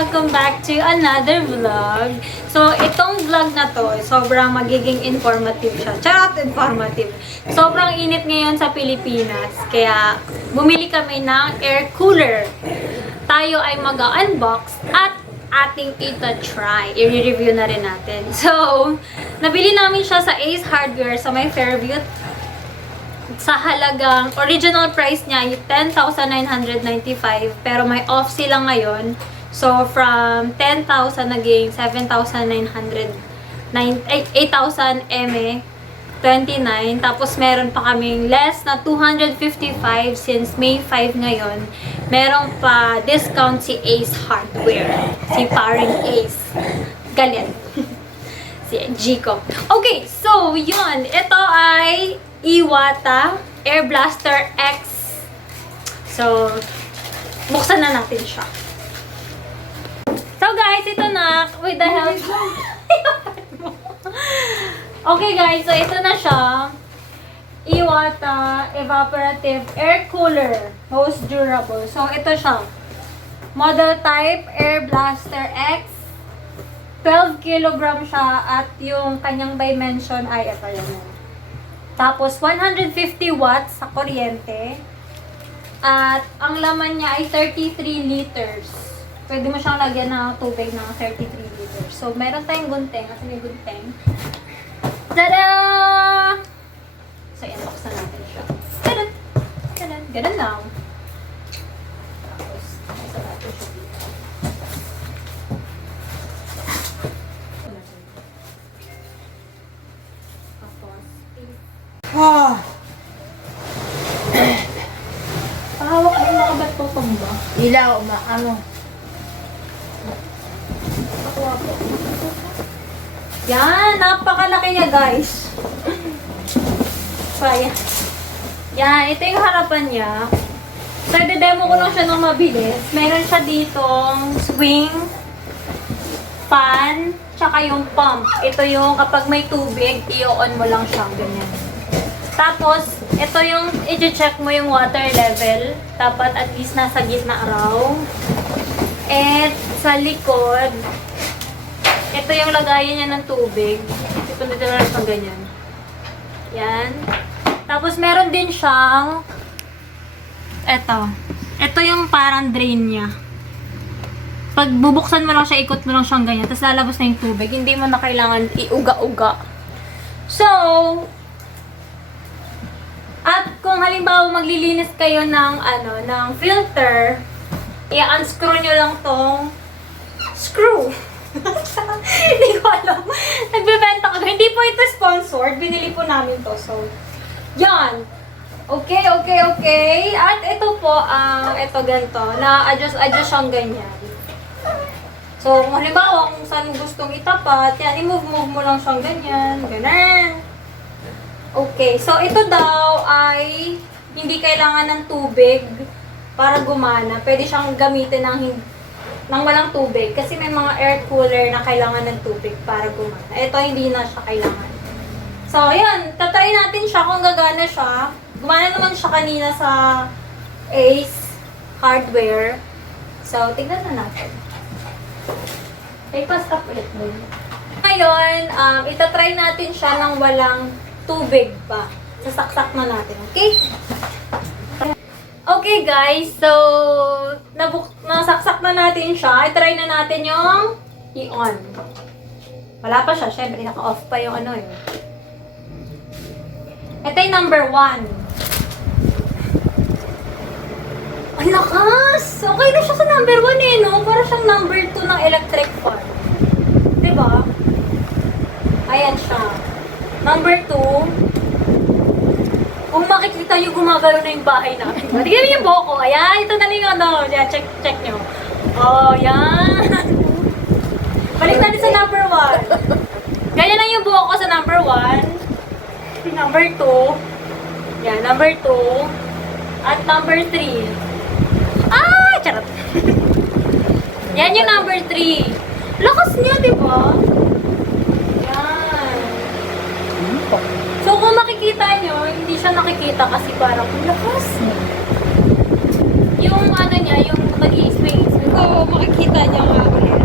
welcome back to another vlog. So, itong vlog na to, sobrang magiging informative siya. Charot, informative. Sobrang init ngayon sa Pilipinas, kaya bumili kami ng air cooler. Tayo ay mag-unbox at ating ita-try. I-review na rin natin. So, nabili namin siya sa Ace Hardware sa may Fairview. Sa halagang original price niya ay 10,995 pero may off sila ngayon. So from 10,000 naging 7,900 8,000 MA 29 tapos meron pa kaming less na 255 since May 5 ngayon. Meron pa discount si Ace Hardware. Si paring Ace. Galit. Si Gico. Okay, so yun. Ito ay Iwata Air Blaster X. So, buksan na natin siya. So guys, ito na with the help. Okay guys, so ito na siya. Iwata Evaporative Air Cooler. Most durable. So ito siya. Model type Air Blaster X. 12 kg siya at yung kanyang dimension ay ito yan. Tapos, 150 watts sa kuryente. At, ang laman niya ay 33 liters. Pwede mo siyang lagyan ng tubig ng 33 liters. So, meron tayong gunting. Kasi may gunting. Tada! So, unbox na natin siya. Tada! Tada! Ganun lang. Tapos, isa natin siya dito. Pahawak mo makabat po ba? Ilaw, ano? Nakuha po. Yan, napakalaki niya guys. So, yan. Yan, ito yung harapan niya. So, i-demo ko lang siya ng mabilis. Meron siya ditong swing, fan, tsaka yung pump. Ito yung kapag may tubig, i-on mo lang siya. Ganyan. Tapos, ito yung i-check mo yung water level. Dapat at least nasa gitna raw. At sa likod, ito yung lagayan niya ng tubig. Ito na lang pang ganyan. Yan. Tapos, meron din siyang ito. Ito yung parang drain niya. Pag bubuksan mo lang siya, ikot mo lang siyang ganyan. Tapos lalabas na yung tubig. Hindi mo na kailangan iuga-uga. So, at kung halimbawa maglilinis kayo ng ng filter, i-unscrew nyo lang tong screw. Hindi ko alam. Nagbebenta ko. Hindi po ito sponsored. Binili po namin to. So, yan. Okay. At ito po, ito ganito. Na-adjust siyang ganyan. So, kung halimbawa, kung saan gustong itapat, yan, i-move mo lang siyang ganyan. Ganun. Okay, so ito daw ay hindi kailangan ng tubig para gumana. Pwede siyang gamitin ng walang tubig kasi may mga air cooler na kailangan ng tubig para gumana. Ito hindi na siya kailangan. So, yan. Tatry natin siya kung gagana siya. Gumana naman siya kanina sa Ace Hardware. So, tignan na natin. Pa-stop ulit mo. Ngayon, itatry natin siya ng walang tubig pa. Sasaksak na natin, okay? Okay guys, so nasaksak na natin siya. I-try na natin yung i-on. Wala pa siya, syempre naka-off pa yung ano yun. Ito yung number 1. Ang lakas! Okay na siya sa number 1 eh, no? Para siyang number 2 ng electric fan. Diba? Ayan siya. Number 2, kung makikita nyo, gumagano na yung bahay namin. Tignan nyo yung buhok ko. Ayan, ito na yung ano. Yan, check nyo. Oh, yan. Balik natin sa number 1. Ganyan lang yung buhok ko sa number 1. Number 2. Yan, number 2. At number 3. Ah, charot. Yan yung number 3. Lakas niya, diba? So, kung makikita nyo, hindi siya nakikita kasi parang lakas. Yung ano niya, yung nag-i-swing. ito, makikita niyo nga ulit.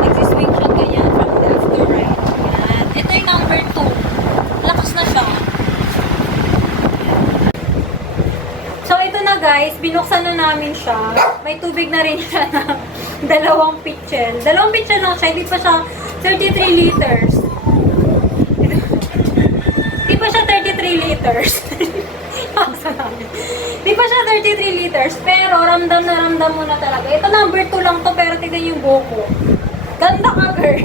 Nagsiswing siya ganyan from left to right. Yan. Ito yung number 2. Lakas na siya. So, ito na guys, binuksan na namin siya. May tubig na rin siya na 2 pitchel. 2 pitchel lang siya, hindi pa siya 33 liters. Hindi pa siya 33 liters. Hindi pa siya 33 liters, pero ramdam na ramdam mo na talaga. Ito number 2 lang to, pero tignan yung buko. Ganda ka, girl.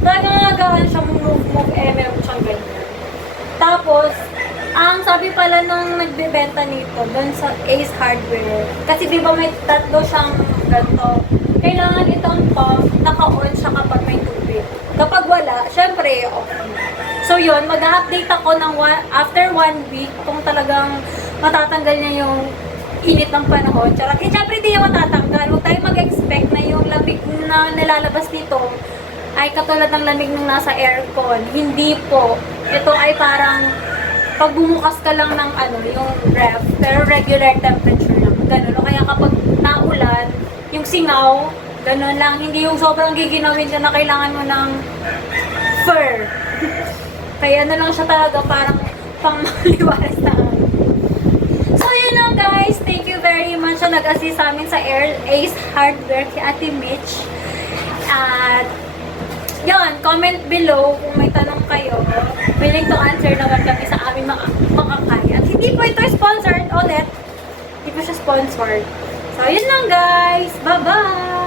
Nagagawan siya move, meron siyang ganyan. Tapos, ang sabi pala nung nagbebenta nito doon sa Ace Hardware, kasi di ba may tatlo siyang ganito, kailangan itong pump, naka-on siya kapag may tubig. Kapag wala, syempre, okay. So yun, mag-update ako ng after 1 week kung talagang matatanggal niya yung init ng panahon. Charot. Syempre, hindi niya matatanggal. Huwag tayo mag-expect na yung lamig na nalalabas dito ay katulad ng lamig nung nasa aircon. Hindi po. Ito ay parang pag bumukas ka lang ng yung ref, pero regular temperature lang. Ganun. O kaya kapag naulan, yung singaw, ganun lang. Hindi yung sobrang giginawin ka na kailangan mo ng fur. Kaya na lang siya talaga parang pang maliwalas na. So yun lang guys. Thank you very much sa nag-assist sa amin sa Ace Hardware kay Ate Mitch. At yun, comment below kung may tanong kayo. Willing to answer naman kami sa aming mga kaya. At hindi po ito sponsored ulit. Hindi po siya sponsored. So yun lang guys. Bye-bye!